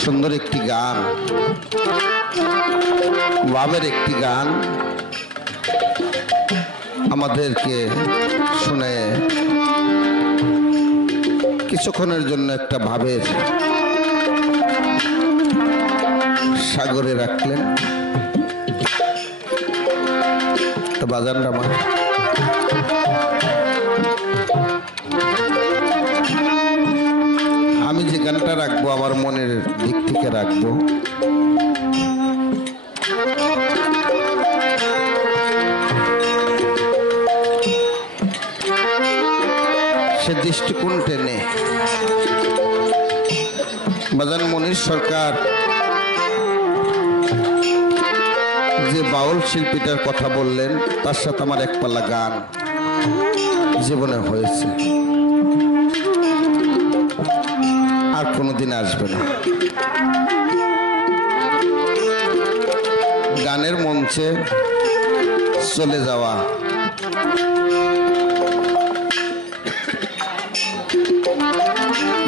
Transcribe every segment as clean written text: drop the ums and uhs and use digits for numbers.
সুন্দর একটি গান, ভাবের একটি গান আমাদেরকে শুনে কিছুক্ষণের জন্য একটা ভাবের সাগরে রাখলেন। তো বাজানরা মা আমি যে গানটা রাখবো আমার মনের দিক থেকে রাখবো। সে দৃষ্টিকোণ টেনে বাজান মনির সরকার যে বাউল শিল্পীটার কথা বললেন তার সাথে আমার এক পাল্লা গান জীবনে হয়েছে, আর কোনোদিন আসবে না। গানের মঞ্চে চলে যাওয়া,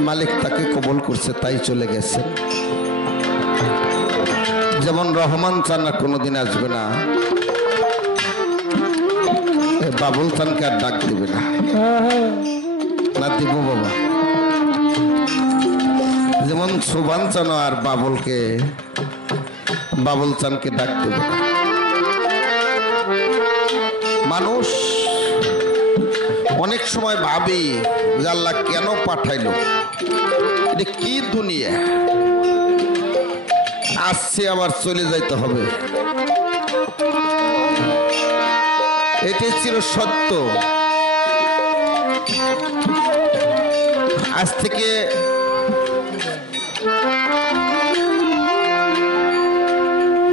মালিক তাকে কবুল করছে তাই চলে গেছে। যেমন রহমান চান না কোনোদিন আসবে না, বাবুল চানকে আর ডাক দিবে না, না দিব বাবা। যেমন সুবান চান আর বাবুল চানকে ডাক দেবে না। মানুষ অনেক সময় ভাবি যে আল্লাহ কেন পাঠাইলো, এটা কি দুনিয়া, আসছে আবার চলে যাইতে হবে, এটাই ছিল সত্য। আজ থেকে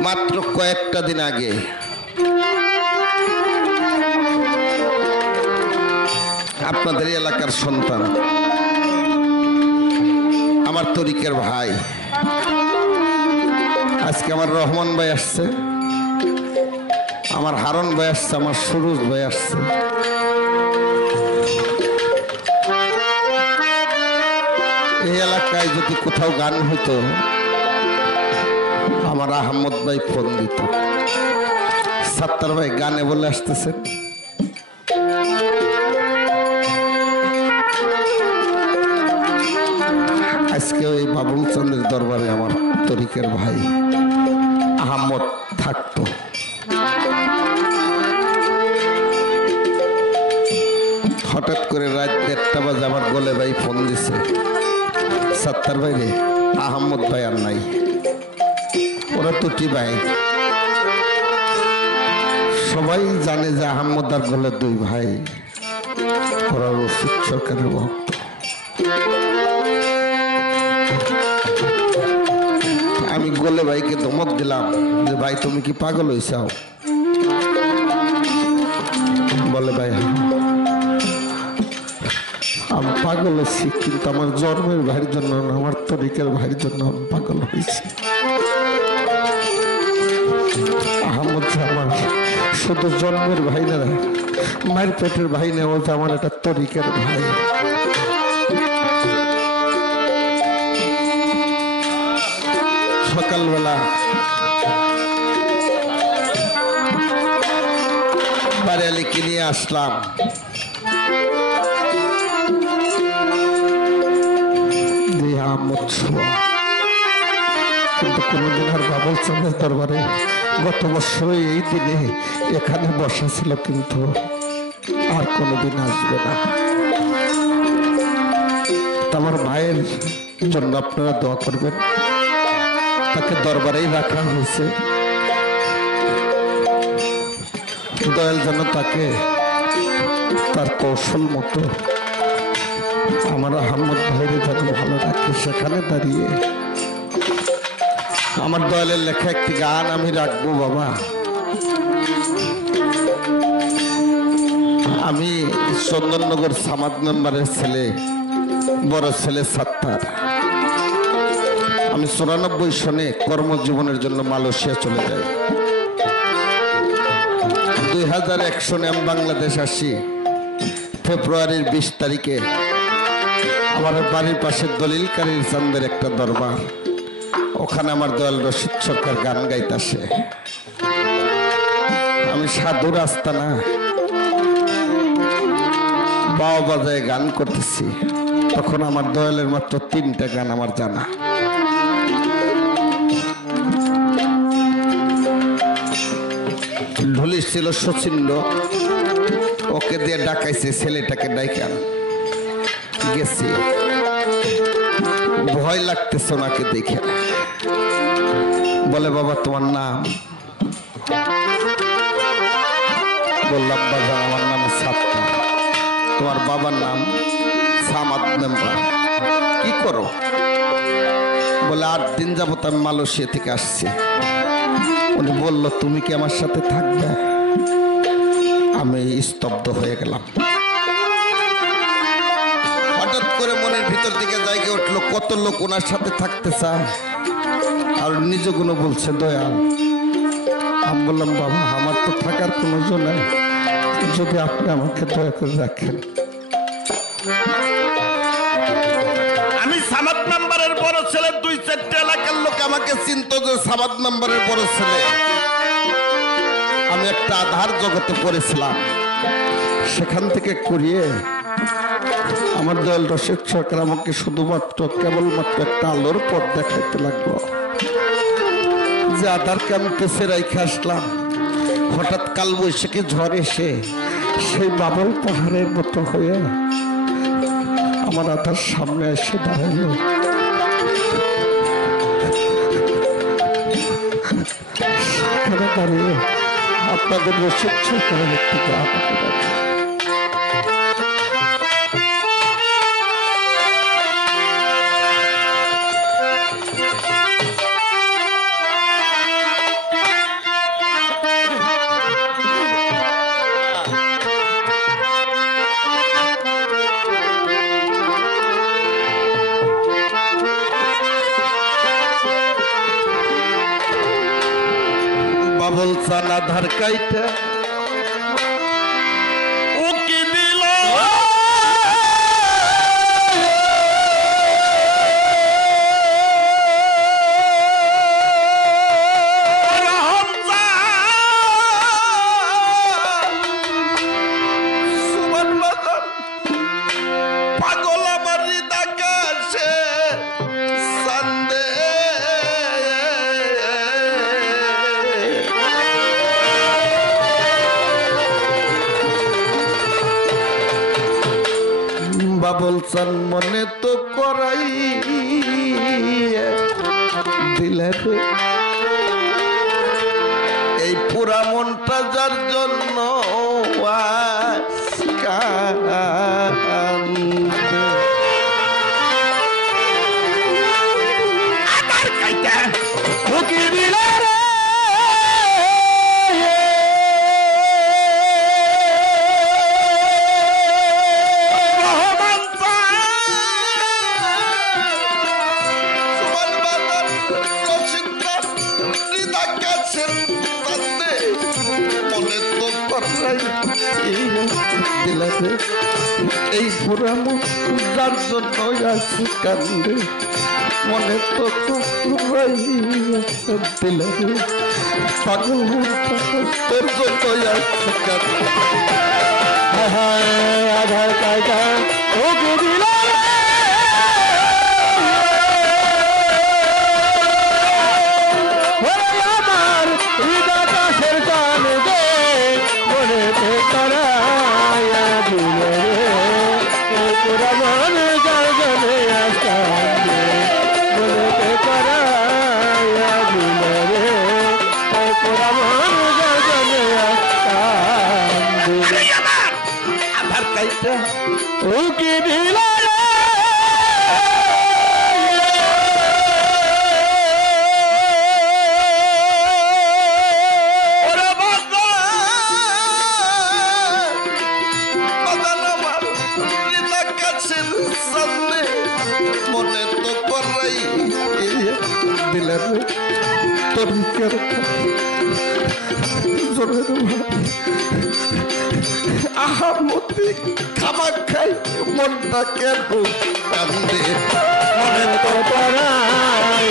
মাত্র কয়েকটা দিন আগে আপনাদের এলাকার সন্তান, আমার তরিকের ভাই, আজকে আমার রহমান ভাই আসছে, আমার হারুন ভাই আসছে, আমার সুরুজ ভাই আসছে। এই এলাকায় যদি কোথাও গান হতো আমার আহমদ ভাই ফোন দিত, সাত্তার ভাই গানে বলে আসতেছেন। আজকে ওই বাবুল চন্দ্রের দরবারে আমার তরিকের ভাই আহমদ থাকতো। হঠাৎ করে রাত 1:30 বাজে আমার গোলে ভাই ফোন দিছে, সাত্তার ভাই রে আহমদ ভাই আর নাই, ওরা দুটি ভাই। সবাই জানে যে আহমদ আর গোলে দুই ভাই, ওরা রশিদ সরকারের ভক্ত। আমি গোলে ভাইকে ধমক দিলাম যে ভাই তুমি কি পাগল হইছাও? বলে ভাই আমি পাগল হয়েছি, কিন্তু আমার জন্মের ভাইয়ের জন্য না, আমার তরিকের ভাইয়ের জন্য আমি পাগল হয়েছি। আহমদ আমার শুধু জন্মের ভাই না, মায়ের পেটের ভাই না, বলতে আমার একটা তরিকের ভাই। সকালবেলা বাড়িয়ালিকে নিয়ে আসলাম, কিন্তু কোনদিন আর বাবুল চন্দ্রের দরবারে গত বছর এই দিনে এখানে বসা ছিল, কিন্তু আর কোনোদিন আসবে না। আমার ভাইয়ের জন্য আপনারা দোয়া করবেন, তাকে দরবারেই রাখা হয়েছে, দয়াল যেন তাকে তার কৌশল মতো আমার আহমদ ভাইরে যেন ভালো রাখে। সেখানে দাঁড়িয়ে আমার দয়ালের লেখা একটি গান আমি রাখবো বাবা। আমি চন্দননগর সামাদ মেম্বারের ছেলে, বড় ছেলে সাত্তার। আমি 94 সনে কর্মজীবনের জন্য মালয়েশিয়া চলে যাই। 2001 সনে আমি বাংলাদেশ আসি। ফেব্রুয়ারির 20 তারিখে আমার বাড়ির পাশে দলিলকারীর চান্দের একটা দরবার, ওখানে আমার দয়াল রশিদ সরকার গান গাইতেছে। আমি সাধু রাস্তা না বাও বাজায় গান করতেছি। তখন আমার দয়ালের মাত্র 3টা গান আমার জানা। ঢুলিশ ছিল শচীন্দ্র, ওকে দিয়ে ডাকাইছে, ছেলেটাকে ডাইকান গেছি। ভয় লাগতেছে ওনাকে দেখে। বলে বাবা তোমার নাম? বললাম বাবা আমার নাম সাত্তার। তোমার বাবার নাম? সামাদ মেম্বার। কি করো? বলে 8 দিন যাবত আমি মালয়েশিয়া থেকে আসছি। উনি বলল তুমি কি আমার সাথে থাকবে? আমি স্তব্ধ হয়ে গেলাম। হঠাৎ করে মনের ভিতর থেকে জায়গা উঠলো, কত লোক ওনার সাথে থাকতে চায়, আর নিজগুলো বলছে দয়াল। আমি বললাম বাবা আমার তো থাকার কোনো জো নাই, যদি আপনি আমাকে দয়া করে রাখেন। আমি সামাদ মেম্বারের বড় ছেলে, 2-4টা এলাকার লোক আমাকে চিনত যে সামাদ মেম্বারের বড় ছেলে। আমি একটা আধার জগতে পড়েছিলাম, সেখান থেকে করিয়ে আমার দয়াল রশিদ সরকার আমাকে শুধুমাত্র কেবলমাত্র একটা আলোর পথ দেখাইতে লাগলো। যে আধারকে আমি পেছে রেখে আসলাম, হঠাৎ কালবৈশাখী ঝড় এসে সেই বাবল পাহাড়ের মতো হয়ে আমার আধার সামনে এসে দাঁড়াইল। সেখানে দাঁড়িয়ে আপনাদের রশিদ সরকারের একটি গান বলছান আধার কাইটা উকি দিল পাগল আমার হৃদয় সন্দে বলছেন মনে তো করাই দিলে এই পুরা মনটা যার জন্য এই পুরা যার জন্য আছে কান্দে, মনে তো দিলে পাগল তোর জন্য আছে কান্দে। আধার কায়দা ওকে দিল আমার হৃদয় কাছের গান গে মনে করা ওকে দিল মনে তো করাই দিলেন তোর আহামতি খামা খাই মনটা কেন কান্দে মনে তো করাই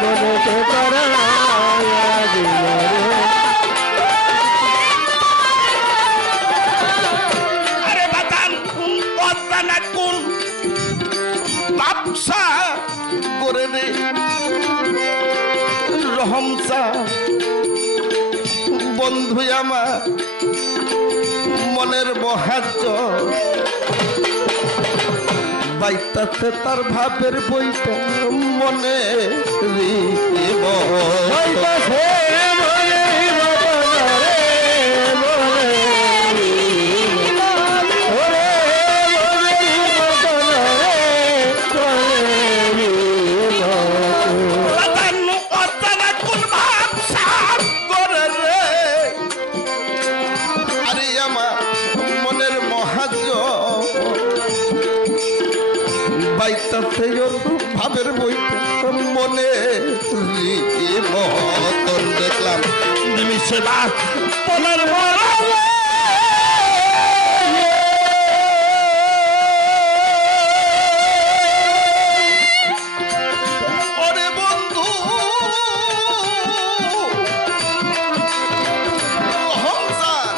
মনেতে করায়া দিল রে। আরে বাতান অজানা কোন বাপসা করে রে রহমসা বন্ধু আমার মনের মহাজ্য বাইতাছে তার ভাবের বইটা মনে হইতাছে মনে বদরে মনে ওরে মনে বদরে মনে অজানা কোন ভাবসা করে রে আরে আমার মনের মহাজ্য বাইতাছে ভাবের বইটা মনে মতন দেখলাম নিমিষে বা পনের ওরে বন্ধু হমসান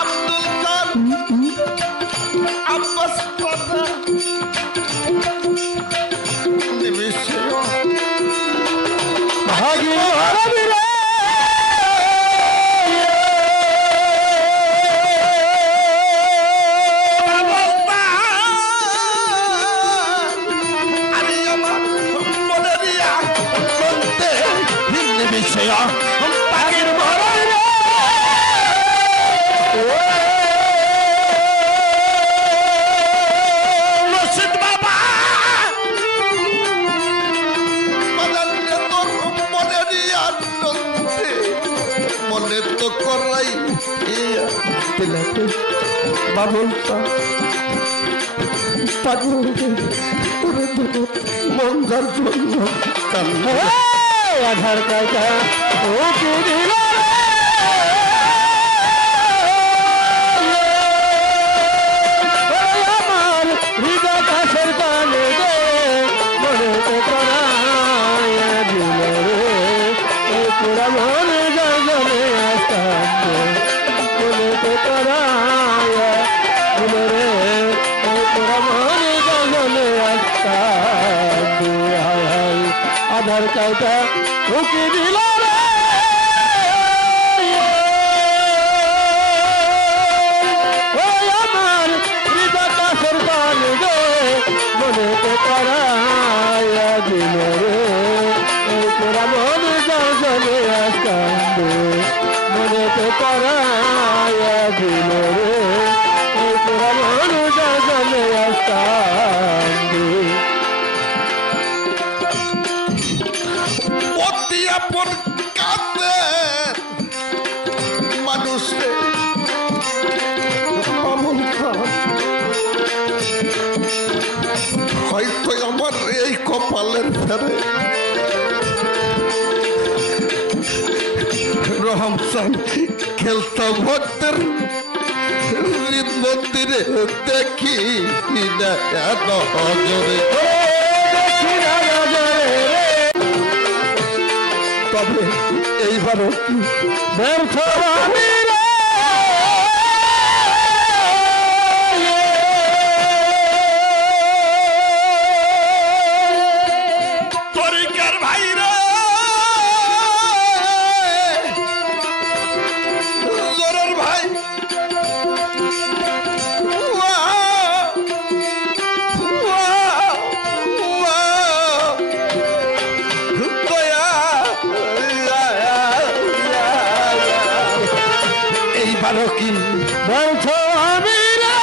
আব্দুল কার আব্বাস কথা নিমিষে ভাগি হারাবি রে আরে আমার মনে দিয়া বলতে নিমিষে পাখির ভরা রশিদ বাবা বাজারে তোর মনে দিয়া বলতে মনে তো করাই দিলাতে বাবুলটা পাগল করে দেবো মন্দার জন্য কান্না আধার কার্ডটা ওকে দিল আমার হৃদয় কাছের কানে দে মনেতে করায়া দিল রে এই পুরা মনে জলে আসতে মনেতে করায়া দিল রে এই পুরা মনে জলে আসতে আধার কার্ডটা ওকে দিল রে আমার হৃদয় কাছের কানে দে মনেতে করায়া দিল রে এই পুরা মনে জলে আসতে মনেতে করায়া দিল রে এই পুরা মনে জলে আসতে অতি আপন কাঁদে মানুষে মামুন খান হয়তো আমার এই কপালের ফেরে রহমসান খেলতা ভক্তের হৃদ মন্দিরে দেখি না নজরে তবে এইবারও কি ব্যর্থ আমি রে তরিকার ভাই রে জোরের ভাই এইবারও কি ব্যর্থ আমি রে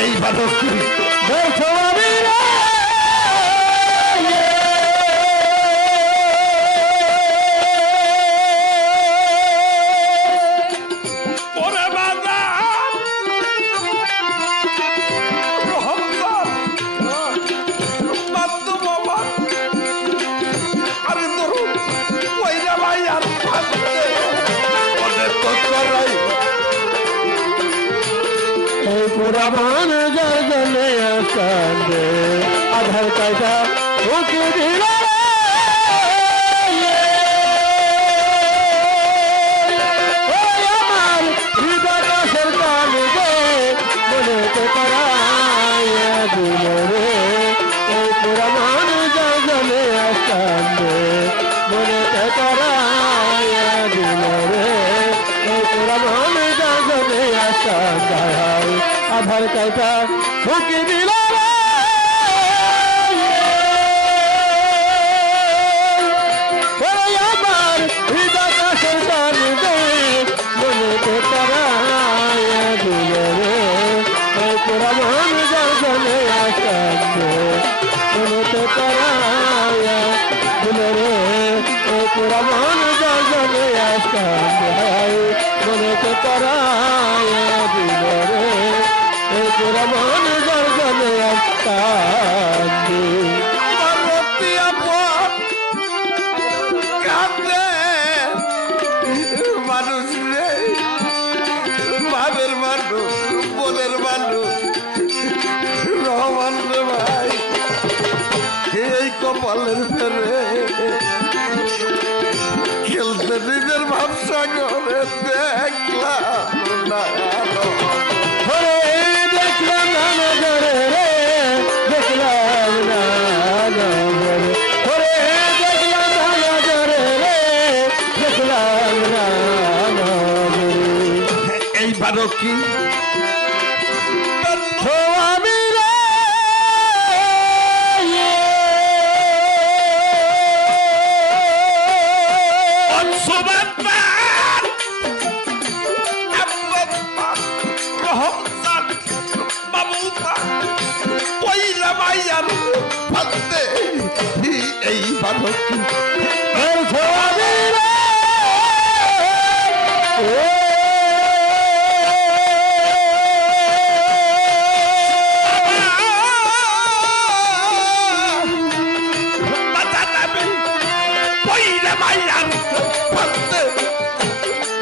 এইবারও কি ব্যর্থ আমি রে ওরে বাবা পুরা মন যার জন্য কান্দে আধার কাটা ওকে দিল আমার হৃদয় কাছের কানে গে মনেতে করাইয়া দিল রে এই পুরা মন যার জন্য কান্দে মনেতে করাইয়া দিল রে এই পুরা মন যার জন্য কান্দায় আধার কাটা ঢুকে দিল আমার হৃদয় কাছের কানে গে মনেতে করাইয়া দিল রে এই পুরা মন যার জন্য কান্দে মনেতে করাইয়া দিল রে এই পুরা মন যার জন্য কান্দে মনেতে করাইয়া দিল রে এই পুরা মন যার জন্য কান্দে মানুষ রে বাবের মানুষ বোনের মানুষ রহমান রে ভাই এই কপালের ফেরে খেলতে নিজের ভাবসা করে দেখলাম না দেখলাম না নজরে রে দেখলাম না নজরে দেখলাম না নজরে রে দেখলাম না নজরে এইবারও কি আমি রে এইবারও কি আমি রে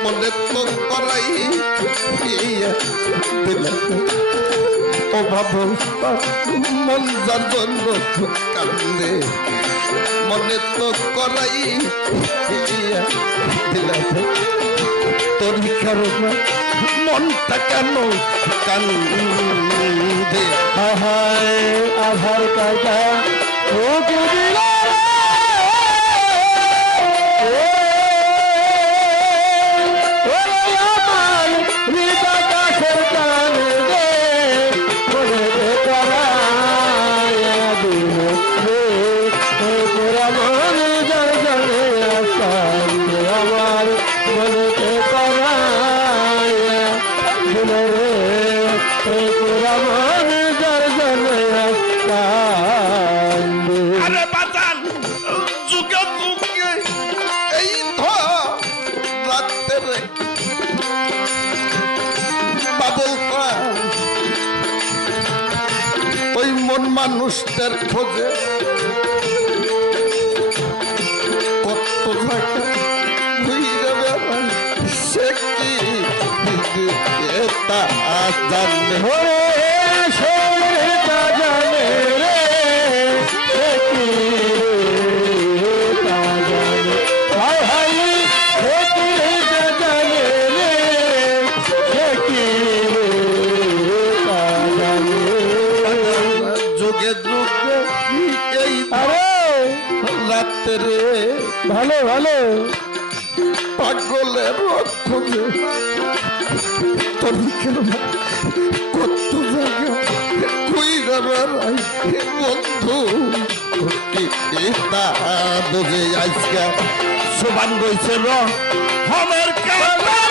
মনে তো করাই ও ভাবো মন যার জন্য কান্দে মনে তো করাই তোর কারণ মনটা কেন কান্দে হায় আধার কাটা ওকে দিল আমার হৃদয় কাছের কানে গে মনেতে করাইয়া দিল রে পুরা মন যার জন্য কান্দে আমার মনেতে করাইয়া দিল রে পুরা মন যার জন্য কান্দে আরে বাতান যুগে যুগে এই তো রাতে রে বাবুল ওই মন মানুষটার খোঁজে কত জায়গা ঘুরে বেড়ায় সে কি তা জানে যুগে যুগে এই রাতে রে ভালো ভালো পাগলের খোঁজে তোর কত জায়গা কইরা বেড়াই বন্ধু তা বুঝে আজকে সোবান রয়েছে রমের কালা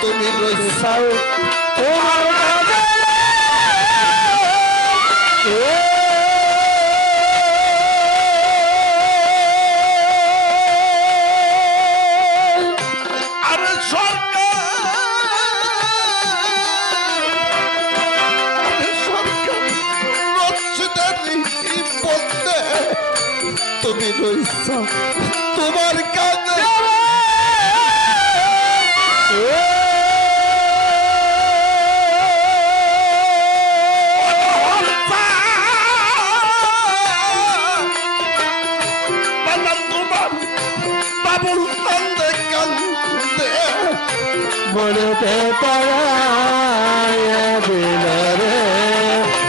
তুমি রইসাও তোমার ইচ্ছা তোমার কাছে বাবুল কান্দে কান্দে মনেতে পড়ায় দিল রে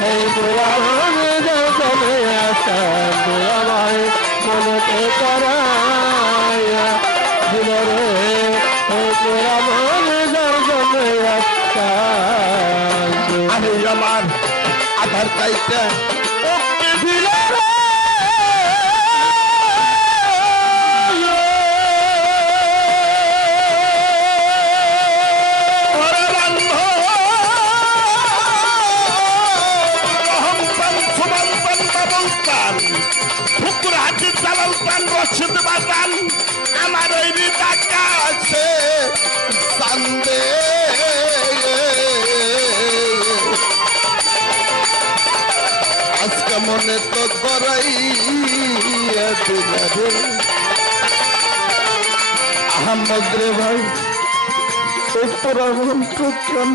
এই পুরাণ যতনে আসান আমায় মনেতে পড়ায় দিল রে এই পুরাণ যতনে আসান আমি আমার আধার কাইতে ওকে দিল রে আমার ওই টাকা আছে সান্দে আজকে মনে তো করাই আহমদ রে ভাই উপরান্ত কেন